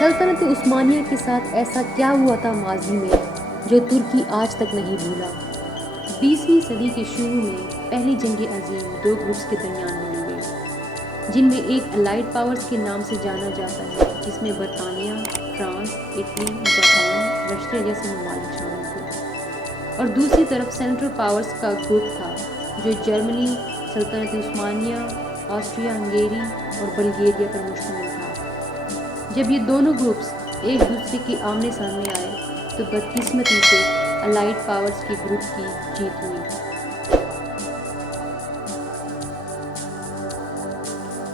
سلطنت عثمانیہ کے ساتھ ایسا کیا ہوا تھا ماضی میں جو ترکی آج تک نہیں بھولا؟ 20ویں صدی کے شروع میں پہلی جنگ عظیم دو گروپس کے درمیان لڑی گئی، جن میں ایک الائڈ پاورز کے نام سے جانا جاتا ہے، جس میں برطانیہ، فرانس، اٹلی، جاپان، رشیا جیسے ممالک شامل تھے، اور دوسری طرف سینٹرل پاورز کا گروپ تھا جو جرمنی، سلطنت عثمانیہ، آسٹریا ہنگیری اور بلغیریا پر مشتمل تھا۔ جب یہ دونوں گروپس ایک دوسرے کے آمنے سامنے آئے تو بدقسمتی سے الائڈ پاورز کے گروپ کی جیت ہوئی۔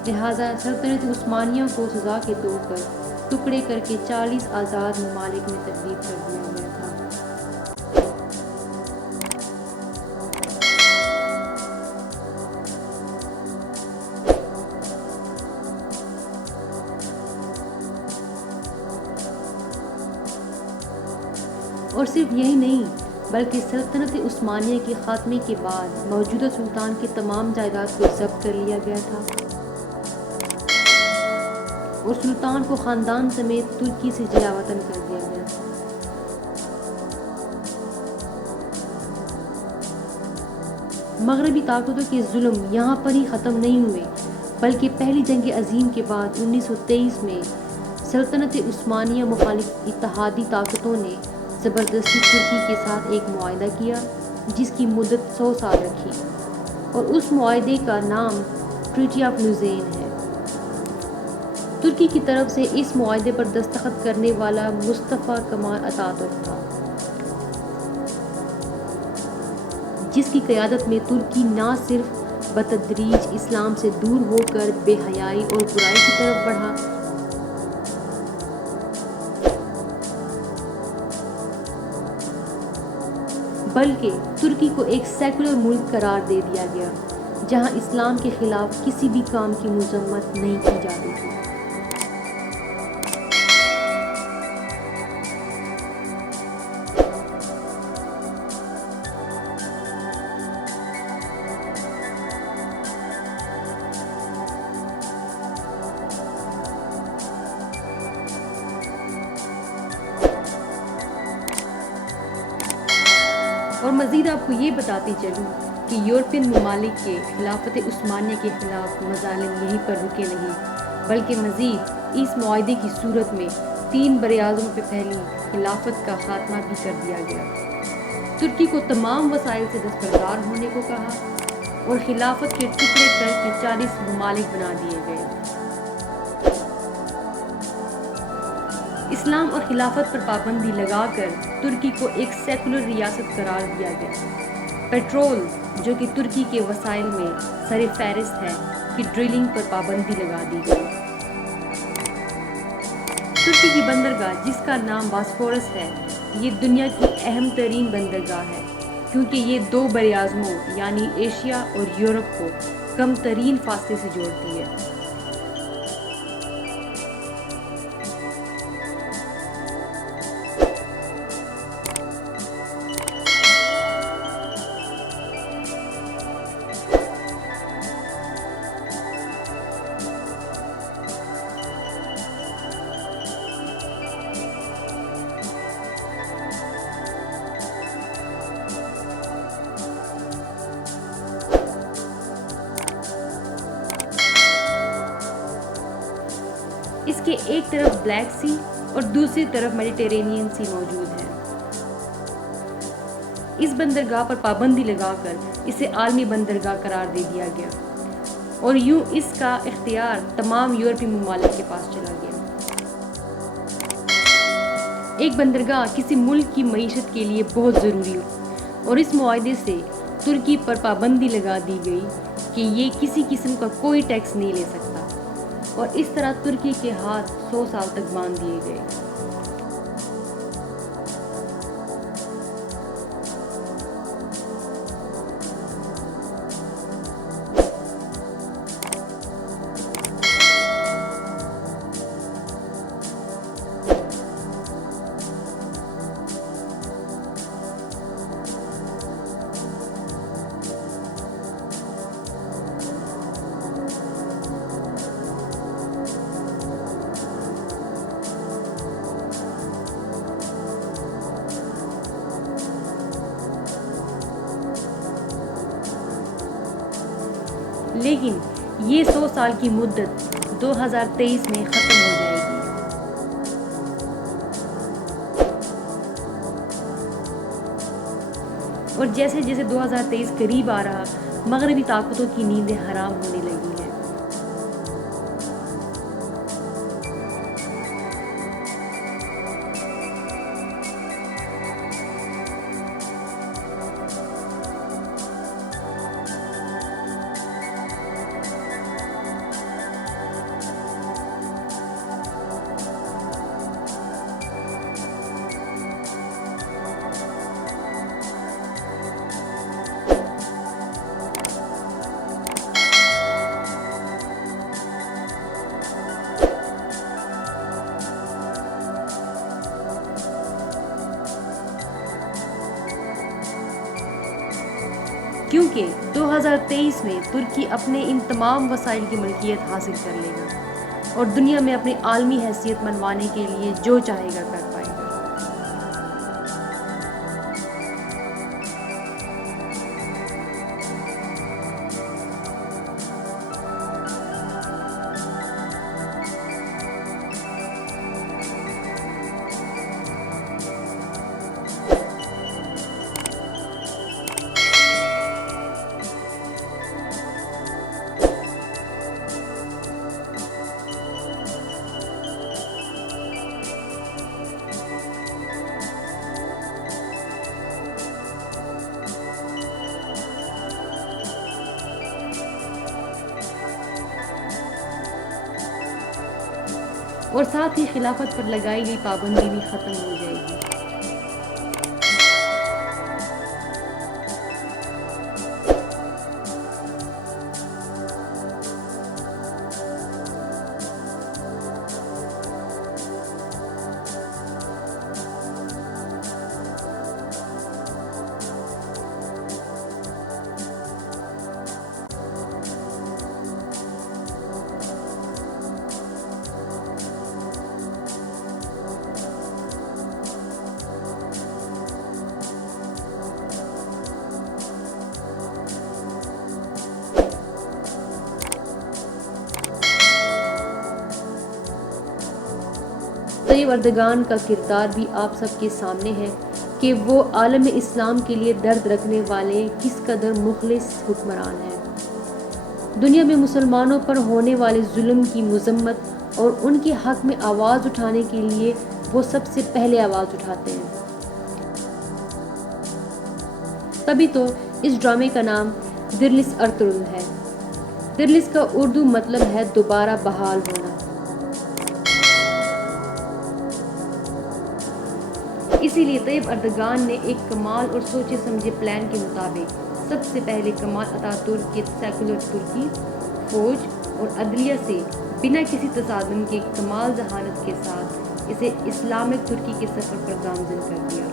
لہٰذا سلطنت عثمانیہ کو سزا کے طور پر ٹکڑے کر کے 40 آزاد ممالک میں تبدیل کر دیا گیا تھا۔ اور صرف یہی نہیں بلکہ سلطنت عثمانیہ کے خاتمے کے بعد موجودہ سلطان کے تمام جائیداد کو ضبط کر لیا گیا تھا اور سلطان کو خاندان سمیت ترکی سے جلا وطن کر دیا گیا تھا۔ مغربی طاقتوں کے ظلم یہاں پر ہی ختم نہیں ہوئے بلکہ پہلی جنگ عظیم کے بعد 1923 میں سلطنت عثمانیہ مخالف اتحادی طاقتوں نے زبردستی ترکی کے ساتھ ایک معاہدہ کیا جس کی مدت 100 سال رکھی، اور اس معاہدے کا نام ٹریٹی آف لوزین ہے۔ ترکی کی طرف سے اس معاہدے پر دستخط کرنے والا مصطفیٰ کمال اتاتürk تھا، جس کی قیادت میں ترکی نہ صرف بتدریج اسلام سے دور ہو کر بے حیائی اور برائی کی طرف بڑھا، بلکہ ترکی کو ایک سیکولر ملک قرار دے دیا گیا جہاں اسلام کے خلاف کسی بھی کام کی مذمت نہیں کی جاتی تھی۔ اور مزید آپ کو یہ بتاتی چلوں کہ یورپین ممالک کے خلافت عثمانیہ کے خلاف مظالم یہیں پر رکے نہیں بلکہ مزید اس معاہدے کی صورت میں 3 براعظموں پہ پھیلی خلافت کا خاتمہ بھی کر دیا گیا۔ ترکی کو تمام وسائل سے دستبردار ہونے کو کہا اور خلافت کے ٹکڑے کر کے 40 ممالک بنا دیے گئے۔ اسلام اور خلافت پر پابندی لگا کر ترکی کو ایک سیکولر ریاست قرار دیا گیا۔ پیٹرول جو کہ ترکی کے وسائل میں سر فہرست ہے کی ڈرلنگ پر پابندی لگا دی گئی۔ ترکی کی بندرگاہ جس کا نام باسفورس ہے یہ دنیا کی اہم ترین بندرگاہ ہے کیونکہ یہ 2 براعظموں یعنی ایشیا اور یورپ کو کم ترین فاصلے سے جوڑتی ہے۔ اس کے ایک طرف بلیک سی اور دوسری طرف میڈیٹرینین سی موجود ہے۔ اس بندرگاہ پر پابندی لگا کر اسے عالمی بندرگاہ قرار دے دیا گیا اور یوں اس کا اختیار تمام یورپی ممالک کے پاس چلا گیا۔ ایک بندرگاہ کسی ملک کی معیشت کے لیے بہت ضروری ہو اور اس معاہدے سے ترکی پر پابندی لگا دی گئی کہ یہ کسی قسم کا کوئی ٹیکس نہیں لے سکتا اور اس طرح ترکی کے ہاتھ 100 سال تک باندھ دیے گئے۔ لیکن یہ 100 سال کی مدت 2023 میں ختم ہو جائے گی۔ اور جیسے جیسے 2023 قریب آ رہا، مغربی طاقتوں کی نیندیں حرام ہونے لگی ہیں۔ کیونکہ 2023 میں ترکی اپنے ان تمام وسائل کی ملکیت حاصل کر لے گا اور دنیا میں اپنی عالمی حیثیت منوانے کے لیے جو چاہے گا کر پائے گا۔ اور ساتھ ہی خلافت پر لگائی گئی پابندی بھی ختم ہو جائے گی۔ طیب اردگان کا کردار بھی آپ سب کے سامنے ہے کہ وہ عالم اسلام کے لیے درد رکھنے والے کس قدر مخلص حکمران ہیں۔ دنیا میں مسلمانوں پر ہونے والے ظلم کی مذمت اور ان کے حق میں آواز اٹھانے کے لیے وہ سب سے پہلے آواز اٹھاتے ہیں۔ تبھی تو اس ڈرامے کا نام درلس ارطغرل ہے۔ درلس کا اردو مطلب ہے دوبارہ بحال ہونا۔ اسی لیے طیب اردگان نے ایک کمال اور سوچے سمجھے پلان کے مطابق سب سے پہلے کمال اتاتürk کے سیکولر ترکی فوج اور عدلیہ سے بنا کسی تصادم کے کمال ذہانت کے ساتھ اسے اسلامک ترکی کے سفر پر گامزن کر دیا۔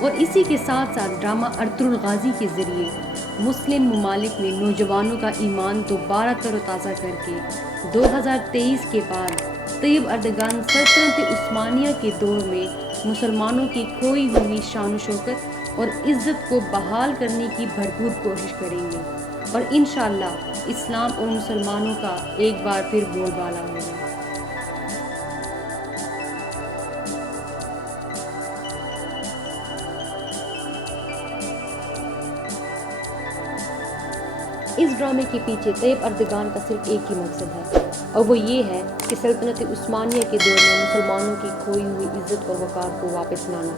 اور اسی کے ساتھ ساتھ ڈرامہ ارطغرل غازی کے ذریعے مسلم ممالک میں نوجوانوں کا ایمان دوبارہ تر و تازہ کر کے 2023 کے بعد طیب اردگان سلطنت عثمانیہ کے دور میں مسلمانوں کی کھوئی ہوئی شان و شوکت اور عزت کو بحال کرنے کی بھرپور کوشش کریں گے اور انشاءاللہ اسلام اور مسلمانوں کا ایک بار پھر بول بالا ہوگا۔ اس ڈرامے کے پیچھے طیب اردگان کا صرف ایک ہی مقصد ہے، اور وہ یہ ہے کہ سلطنت عثمانیہ کے دور میں مسلمانوں کی کھوئی ہوئی عزت اور وقار کو واپس لانا۔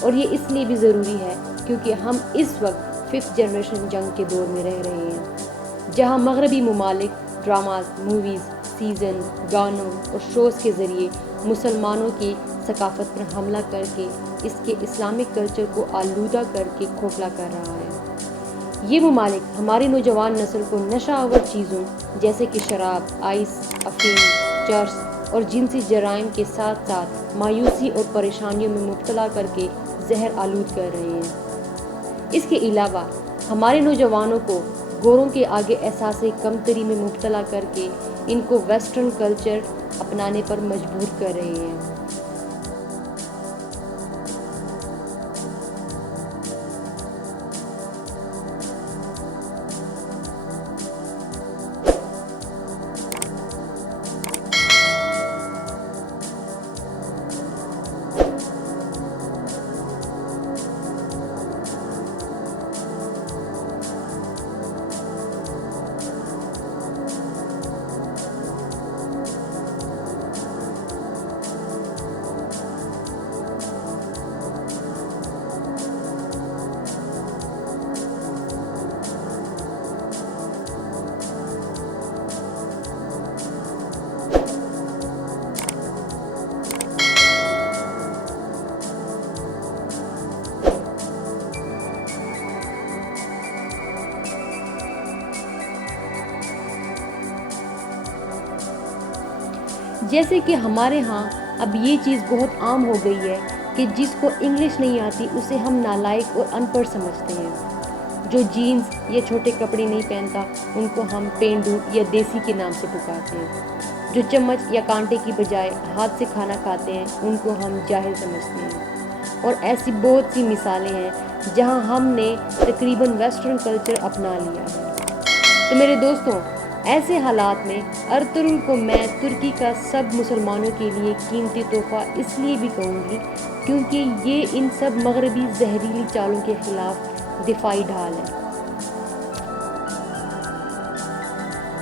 اور یہ اس لیے بھی ضروری ہے کیونکہ ہم اس وقت 5th جنریشن جنگ کے دور میں رہ رہے ہیں، جہاں مغربی ممالک ڈراماز، موویز، سیزن، گانوں اور شوز کے ذریعے مسلمانوں کی ثقافت پر حملہ کر کے اس کے اسلامک کلچر کو آلودہ کر کے کھوکھلا کر رہا ہے۔ یہ ممالک ہماری نوجوان نسل کو نشہ آور چیزوں جیسے کہ شراب، آئس، افیم، چرس اور جنسی جرائم کے ساتھ ساتھ مایوسی اور پریشانیوں میں مبتلا کر کے زہر آلود کر رہے ہیں۔ اس کے علاوہ ہمارے نوجوانوں کو گوروں کے آگے احساس کمتری میں مبتلا کر کے ان کو ویسٹرن کلچر اپنانے پر مجبور کر رہے ہیں۔ جیسے کہ ہمارے ہاں اب یہ چیز بہت عام ہو گئی ہے کہ جس کو انگلش نہیں آتی اسے ہم نالائق اور ان پڑھ سمجھتے ہیں۔ جو جینز یا چھوٹے کپڑے نہیں پہنتا ان کو ہم پینڈو یا دیسی کے نام سے پکارتے ہیں۔ جو چمچ یا کانٹے کی بجائے ہاتھ سے کھانا کھاتے ہیں ان کو ہم جاہل سمجھتے ہیں، اور ایسی بہت سی مثالیں ہیں جہاں ہم نے تقریباً ویسٹرن کلچر اپنا لیا ہے۔ تو میرے دوستوں، ایسے حالات میں ارطغرل کو میں ترکی کا سب مسلمانوں کے لیے قیمتی تحفہ اس لیے بھی کہوں گی کیونکہ یہ ان سب مغربی زہریلی چالوں کے خلاف دفاعی ڈھال ہے۔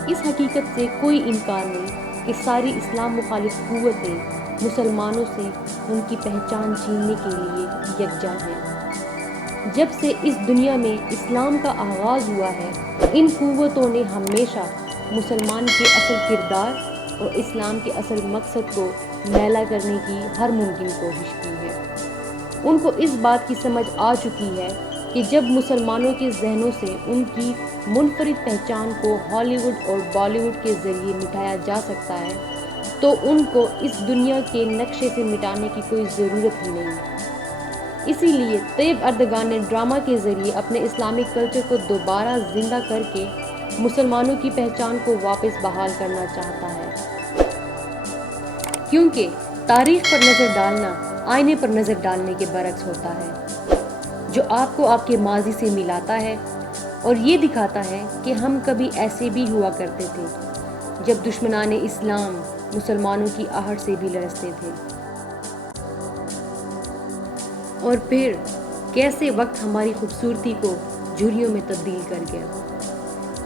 اس حقیقت سے کوئی انکار نہیں کہ ساری اسلام مخالف قوتیں مسلمانوں سے ان کی پہچان چھیننے کے لیے یکجا ہیں۔ جب سے اس دنیا میں اسلام کا آغاز ہوا ہے، ان قوتوں نے ہمیشہ مسلمان کے اصل کردار اور اسلام کے اصل مقصد کو میلا کرنے کی ہر ممکن کوشش کی ہے۔ ان کو اس بات کی سمجھ آ چکی ہے کہ جب مسلمانوں کے ذہنوں سے ان کی منفرد پہچان کو ہالی ووڈ اور بالی ووڈ کے ذریعے مٹایا جا سکتا ہے تو ان کو اس دنیا کے نقشے سے مٹانے کی کوئی ضرورت ہی نہیں۔ اسی لیے طیب اردگان نے ڈرامہ کے ذریعے اپنے اسلامک کلچر کو دوبارہ زندہ کر کے مسلمانوں کی پہچان کو واپس بحال کرنا چاہتا ہے، کیونکہ تاریخ پر نظر ڈالنا آئینے پر نظر ڈالنے کے برعکس ہوتا ہے، جو آپ کو آپ کے ماضی سے ملاتا ہے اور یہ دکھاتا ہے کہ ہم کبھی ایسے بھی ہوا کرتے تھے جب دشمنان اسلام مسلمانوں کی آہٹ سے بھی لرزتے تھے، اور پھر کیسے وقت ہماری خوبصورتی کو جھریوں میں تبدیل کر گیا۔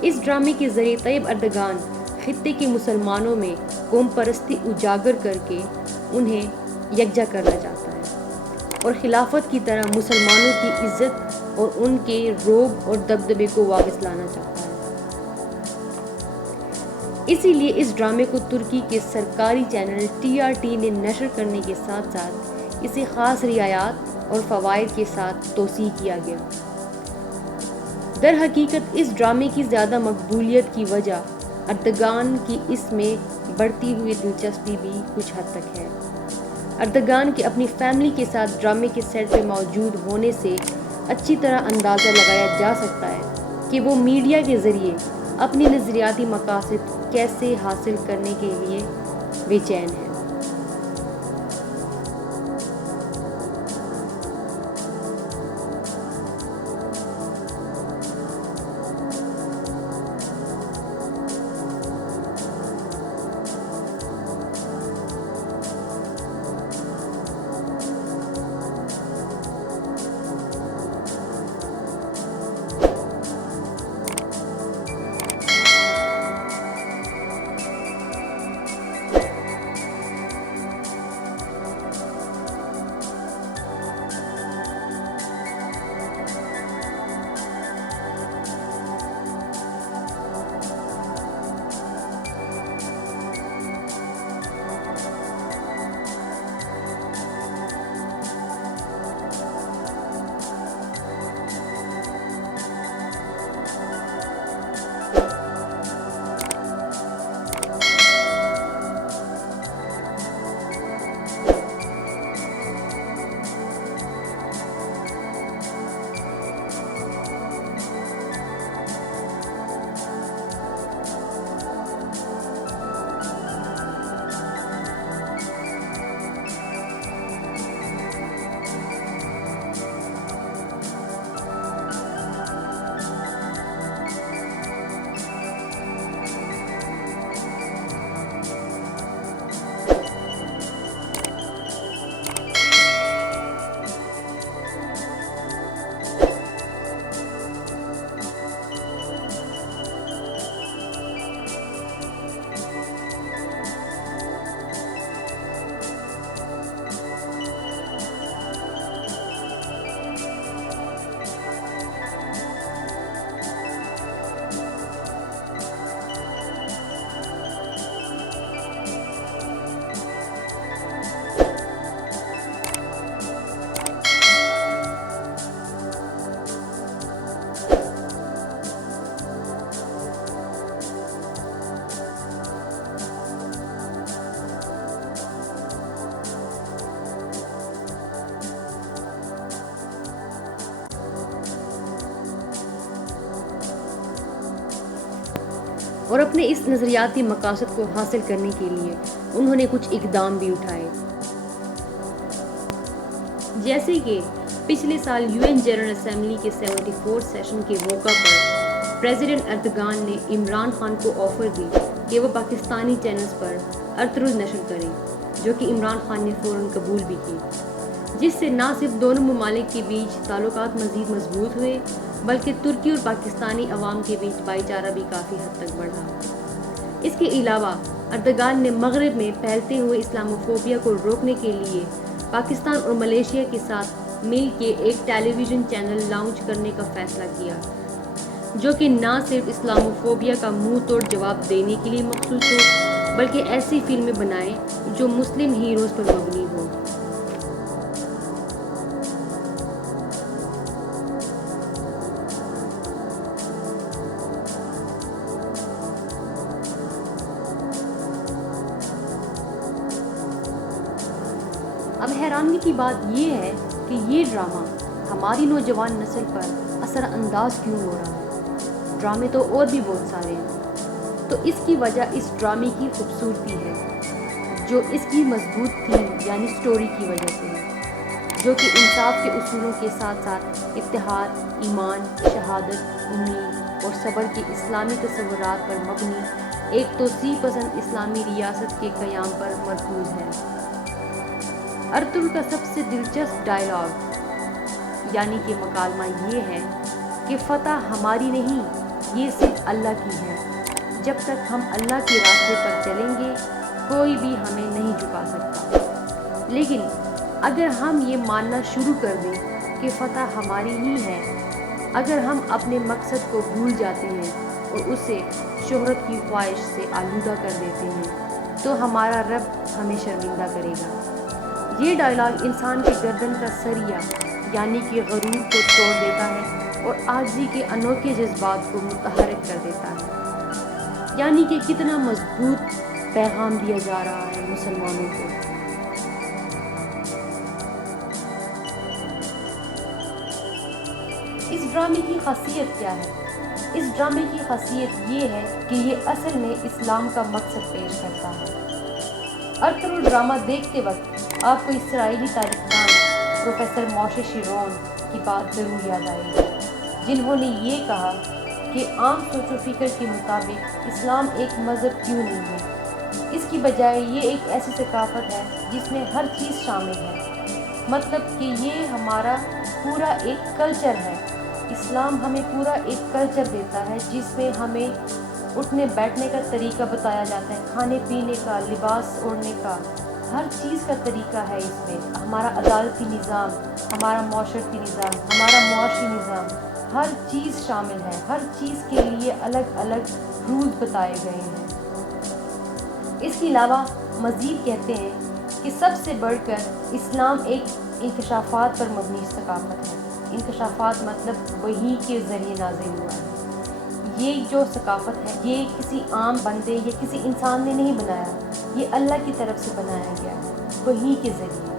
اس ڈرامے کے ذریعے طیب اردگان خطے کے مسلمانوں میں قوم پرستی اجاگر کر کے انہیں یکجا کرنا چاہتا ہے اور خلافت کی طرح مسلمانوں کی عزت اور ان کے رعب اور دبدبے کو واپس لانا چاہتا ہے۔ اسی لیے اس ڈرامے کو ترکی کے سرکاری چینل TRT نے نشر کرنے کے ساتھ ساتھ اسے خاص رعایات اور فوائد کے ساتھ توسیع کیا گیا۔ در حقیقت اس ڈرامے کی زیادہ مقبولیت کی وجہ اردگان کی اس میں بڑھتی ہوئی دلچسپی بھی کچھ حد تک ہے۔ اردگان کے اپنی فیملی کے ساتھ ڈرامے کے سیٹ پہ موجود ہونے سے اچھی طرح اندازہ لگایا جا سکتا ہے کہ وہ میڈیا کے ذریعے اپنی نظریاتی مقاصد کیسے حاصل کرنے کے لیے بے چین ہے۔ اور اپنے اس نظریاتی مقاصد کو حاصل کرنے کے لیے انہوں نے کچھ اقدام بھی اٹھائے، جیسے کہ پچھلے سال UN جنرل اسمبلی کے 74 سیشن کے موقع پر پریزیڈنٹ اردگان نے عمران خان کو آفر دی کہ وہ پاکستانی چینلز پر ارطغرل نشر کریں، جو کہ عمران خان نے فوراً قبول بھی کی، جس سے نہ صرف دونوں ممالک کے بیچ تعلقات مزید مضبوط ہوئے بلکہ ترکی اور پاکستانی عوام کے بیچ بھائی چارہ بھی کافی حد تک بڑھا۔ اس کے علاوہ اردگان نے مغرب میں پھیلتے ہوئے اسلاموفوبیا کو روکنے کے لیے پاکستان اور ملیشیا کے ساتھ مل کے ایک ٹیلی ویژن چینل لانچ کرنے کا فیصلہ کیا، جو کہ نہ صرف اسلاموفوبیا کا منہ توڑ جواب دینے کے لیے مخصوص ہو بلکہ ایسی فلمیں بنائے جو مسلم ہیروز پر مبنی ہو۔ اب حیرانی کی بات یہ ہے کہ یہ ڈرامہ ہماری نوجوان نسل پر اثر انداز کیوں ہو رہا ہے؟ ڈرامے تو اور بھی بہت سارے ہیں، تو اس کی وجہ اس ڈرامے کی خوبصورتی ہے، جو اس کی مضبوط تھیم یعنی سٹوری کی وجہ سے ہے، جو کہ انصاف کے اصولوں کے ساتھ ساتھ اتحاد، ایمان، شہادت، امید اور صبر کے اسلامی تصورات پر مبنی ایک توسیع پسند اسلامی ریاست کے قیام پر مرکوز ہے۔ ارطغرل کا سب سے دلچسپ ڈائلاگ یعنی کہ مکالمہ یہ ہے کہ فتح ہماری نہیں، یہ صرف اللہ کی ہے، جب تک ہم اللہ کے راستے پر چلیں گے کوئی بھی ہمیں نہیں جھکا سکتا۔ لیکن اگر ہم یہ ماننا شروع کر دیں کہ فتح ہماری ہی ہے، اگر ہم اپنے مقصد کو بھول جاتے ہیں اور اسے شہرت کی خواہش سے آلودہ کر دیتے ہیں تو ہمارا رب ہمیں شرمندہ کرے گا۔ یہ ڈائلاگ انسان کے گردن کا سریا یعنی کہ غرور کو توڑ دیتا ہے اور عاجزی کے انوکھے جذبات کو متحرک کر دیتا ہے، یعنی کہ کتنا مضبوط پیغام دیا جا رہا ہے مسلمانوں کو۔ اس ڈرامے کی خاصیت کیا ہے؟ اس ڈرامے کی خاصیت یہ ہے کہ یہ اصل میں اسلام کا مقصد پیش کرتا ہے۔ ارطغرل ڈرامہ دیکھتے وقت آپ کو اسرائیلی تاریخدان پروفیسر موشے شیرون کی بات ضرور یاد آئے گی، جنہوں نے یہ کہا کہ عام سوچ و فکر کے مطابق اسلام ایک مذہب کیوں نہیں ہے، اس کی بجائے یہ ایک ایسی ثقافت ہے جس میں ہر چیز شامل ہے، مطلب کہ یہ ہمارا پورا ایک کلچر ہے۔ اسلام ہمیں پورا ایک کلچر دیتا ہے جس میں ہمیں اٹھنے بیٹھنے کا طریقہ بتایا جاتا ہے، کھانے پینے کا، لباس اوڑھنے کا، ہر چیز کا طریقہ ہے اس میں۔ ہمارا عدالتی نظام، ہمارا معاشرتی نظام، ہمارا معاشی نظام، ہر چیز شامل ہے، ہر چیز کے لیے الگ الگ رولز بتائے گئے ہیں۔ اس کے علاوہ مزید کہتے ہیں کہ سب سے بڑھ کر اسلام ایک انکشافات پر مبنی ثقافت ہے۔ انکشافات مطلب وحی کے ذریعے نازل ہوا ہے۔ یہ جو ثقافت ہے یہ کسی عام بندے یا کسی انسان نے نہیں بنایا، یہ اللہ کی طرف سے بنایا گیا ہے، وحی کے ذریعے۔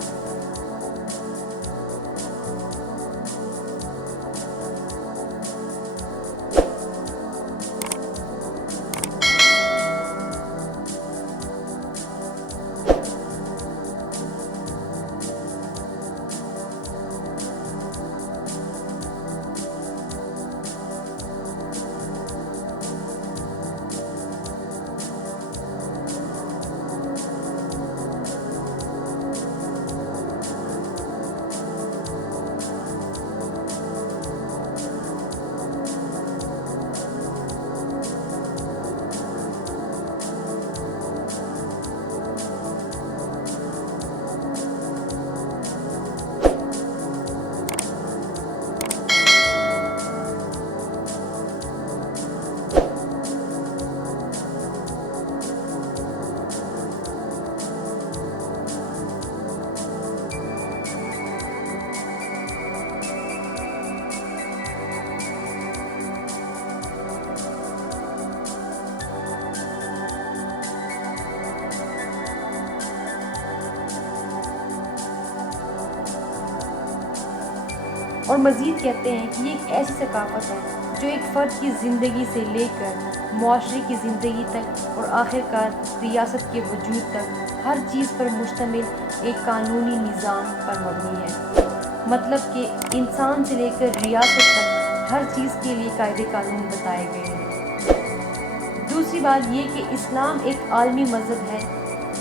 اور مزید کہتے ہیں کہ یہ ایک ایسی ثقافت ہے جو ایک فرد کی زندگی سے لے کر معاشرے کی زندگی تک اور آخر کار ریاست کے وجود تک ہر چیز پر مشتمل ایک قانونی نظام پر مبنی ہے۔ مطلب کہ انسان سے لے کر ریاست تک ہر چیز کے لیے قاعدے قانون بتائے گئے ہیں۔ دوسری بات یہ کہ اسلام ایک عالمی مذہب ہے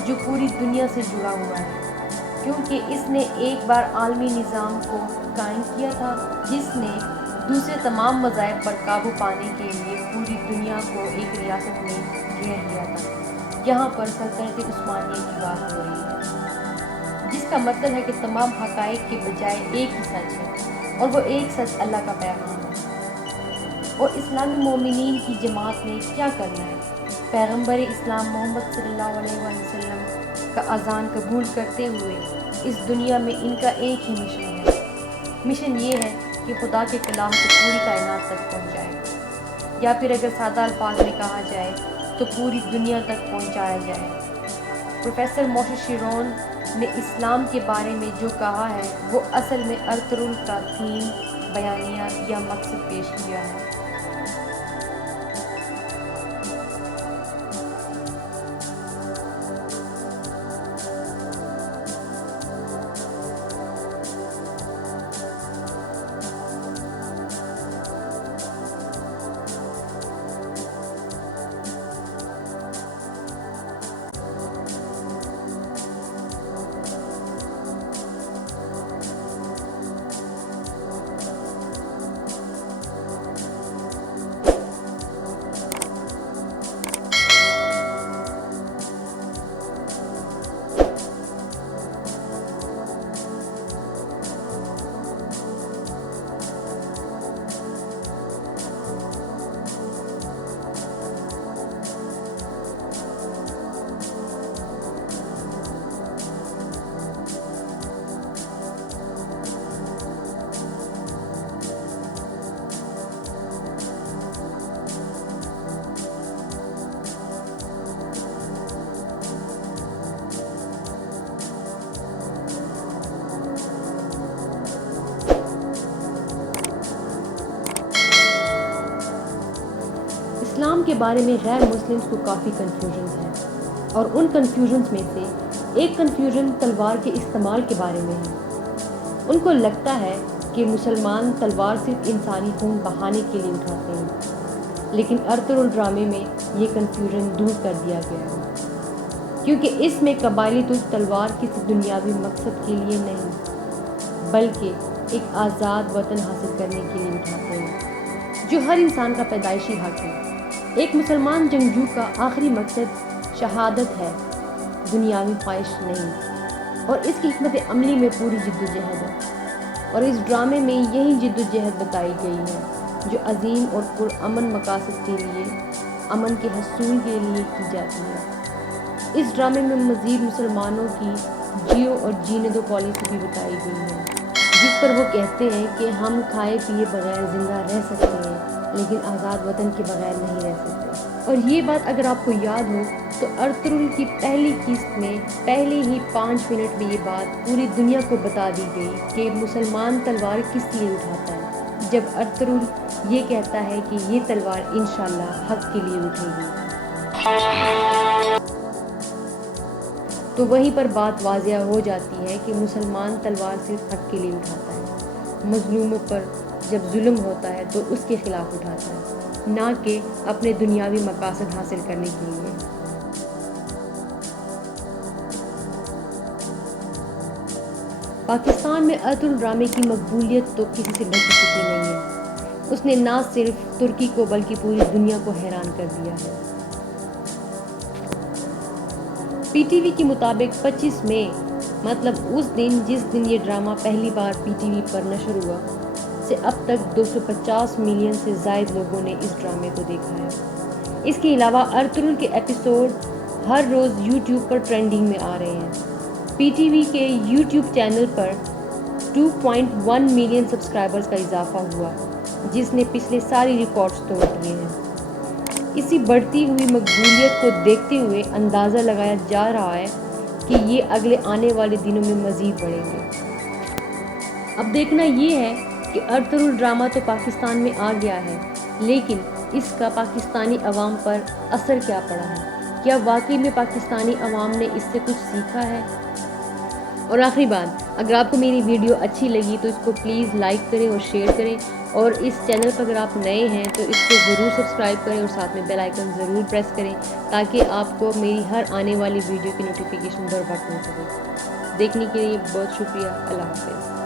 جو پوری دنیا سے جڑا ہوا ہے، کیونکہ اس نے ایک بار عالمی نظام کو قائم کیا تھا جس نے دوسرے تمام مذاہب پر قابو پانے کے لیے پوری دنیا کو ایک ریاست میں گھیر لیا تھا۔ یہاں پر سلطنت عثمانیہ کی بات ہو رہی ہے، جس کا مطلب ہے کہ تمام حقائق کے بجائے ایک ہی سچ ہے، اور وہ ایک سچ اللہ کا پیغام ہے۔ اور اسلامی مومنین کی جماعت نے کیا کرنا ہے؟ پیغمبر اسلام محمد صلی اللہ علیہ وسلم کا اذان قبول کرتے ہوئے اس دنیا میں ان کا ایک ہی مشن ہے۔ مشن یہ ہے کہ خدا کے کلام کو پوری کائنات تک پہنچائے، یا پھر اگر سادہ الفاظ میں کہا جائے تو پوری دنیا تک پہنچایا جائے۔ پروفیسر موشے شیرون نے اسلام کے بارے میں جو کہا ہے وہ اصل میں ارطغرل کا تھیم، بیانیہ یا مقصد پیش کیا ہے۔ اسلام کے بارے میں غیر مسلمز کو کافی کنفیوژنز ہیں، اور ان کنفیوژنز میں سے ایک کنفیوژن تلوار کے استعمال کے بارے میں ہے۔ ان کو لگتا ہے کہ مسلمان تلوار صرف انسانی خون بہانے کے لیے اٹھاتے ہیں، لیکن ارطغرل ڈرامے میں یہ کنفیوژن دور کر دیا گیا ہے، کیونکہ اس میں قبائلی تلوار کسی دنیاوی مقصد کے لیے نہیں بلکہ ایک آزاد وطن حاصل کرنے کے لیے اٹھاتے ہیں، جو ہر انسان کا پیدائشی حق ہے۔ ایک مسلمان جنگجو کا آخری مقصد شہادت ہے، دنیاوی خواہش نہیں، اور اس کی حکمت عملی میں پوری جد و جہد ہے، اور اس ڈرامے میں یہی جد و جہد بتائی گئی ہے جو عظیم اور پرامن مقاصد کے لیے، امن کے حصول کے لیے کی جاتی ہے۔ اس ڈرامے میں مزید مسلمانوں کی جیو اور جینے دو پالیسی بھی بتائی گئی ہے، جس پر وہ کہتے ہیں کہ ہم کھائے پیے بغیر زندہ رہ سکتے ہیں لیکن آزاد وطن کے بغیر نہیں رہ سکتے۔ اور یہ بات اگر آپ کو یاد ہو تو ارطغرل کی پہلی قسط میں پہلے ہی 5 منٹ میں یہ بات پوری دنیا کو بتا دی گئی کہ مسلمان تلوار کس لیے اٹھاتا ہے، جب ارطغرل یہ کہتا ہے کہ یہ تلوار انشاءاللہ حق کے لیے اٹھے گی۔ تو وہیں پر بات واضح ہو جاتی ہے کہ مسلمان تلوار صرف حق کے لیے اٹھاتا ہے، مظلوموں پر جب ظلم ہوتا ہے تو اس کے خلاف اٹھاتا ہے، نہ کہ اپنے دنیاوی مقاصد حاصل کرنے کے لیے۔ پاکستان میں ارطغرل ڈرامے کی مقبولیت تو کسی سے ڈھک چکی نہیں ہے، اس نے نہ صرف ترکی کو بلکہ پوری دنیا کو حیران کر دیا ہے۔ پی ٹی وی کے مطابق 25 مئی، مطلب اس دن جس دن یہ ڈرامہ پہلی بار پی ٹی وی پر نشر ہوا، سے اب تک 250 ملین سے زائد لوگوں نے اس ڈرامے کو دیکھا ہے۔ اس کے علاوہ ارطغرل کے ایپیسوڈ ہر روز یوٹیوب پر ٹرینڈنگ میں آ رہے ہیں۔ پی ٹی وی کے یوٹیوب چینل پر 2.1 ملین سبسکرائبرز کا اضافہ ہوا، جس نے پچھلے ساری ریکارڈز توڑ دیے ہیں۔ اسی بڑھتی ہوئی مقبولیت کو دیکھتے ہوئے اندازہ لگایا جا رہا ہے کہ یہ اگلے آنے والے دنوں میں مزید بڑھیں گے۔ اب دیکھنا یہ ہے کہ ارطغرل ڈرامہ تو پاکستان میں آ گیا ہے، لیکن اس کا پاکستانی عوام پر اثر کیا پڑا ہے؟ کیا واقعی میں پاکستانی عوام نے اس سے کچھ سیکھا ہے؟ اور آخری بات، اگر آپ کو میری ویڈیو اچھی لگی تو اس کو پلیز لائک کریں اور شیئر کریں، اور اس چینل پر اگر آپ نئے ہیں تو اس کو ضرور سبسکرائب کریں اور ساتھ میں بیل آئیکن ضرور پریس کریں تاکہ آپ کو میری ہر آنے والی ویڈیو کی نوٹیفیکیشن بر وقت مل سکے۔ دیکھنے کے لیے بہت شکریہ۔ اللہ حافظ۔